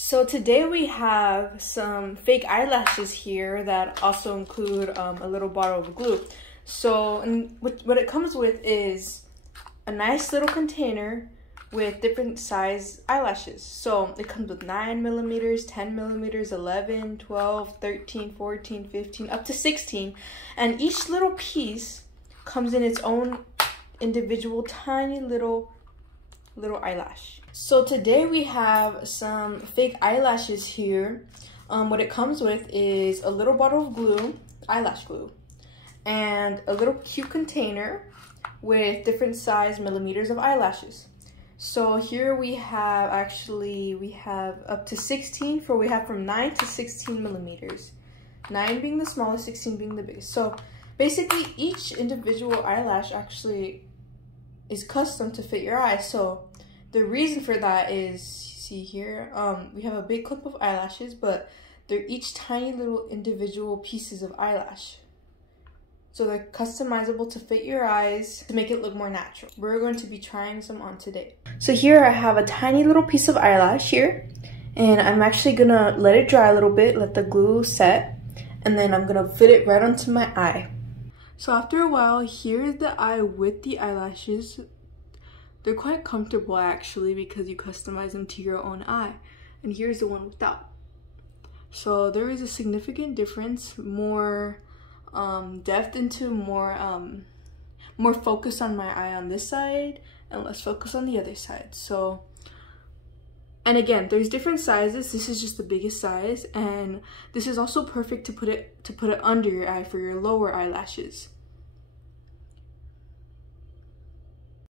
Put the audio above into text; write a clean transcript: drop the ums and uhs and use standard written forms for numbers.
So today we have some fake eyelashes here that also include a little bottle of glue. So what it comes with is a nice little container with different size eyelashes. So it comes with 9 millimeters, 10 millimeters, 11, 12, 13, 14, 15, up to 16. And each little piece comes in its own individual tiny little eyelash. So today we have some fake eyelashes here. What it comes with is a little bottle of glue, eyelash glue, and a little cute container with different size millimeters of eyelashes. So here we have up to 16, we have from 9 to 16 millimeters. 9 being the smallest, 16 being the biggest. So basically each individual eyelash actually is custom to fit your eye. So the reason for that is, see here, we have a big clip of eyelashes, but they're each tiny little individual pieces of eyelash. So they're customizable to fit your eyes to make it look more natural. We're going to be trying some on today. So here I have a tiny little piece of eyelash here, and I'm actually gonna let it dry a little bit, let the glue set, and then I'm gonna fit it right onto my eye. So after a while, here's the eye with the eyelashes. They're quite comfortable actually because you customize them to your own eye. And here's the one without. So there is a significant difference, more depth into more focus on my eye on this side and less focus on the other side. So, and again, there's different sizes. This is just the biggest size, and this is also perfect to put it under your eye for your lower eyelashes.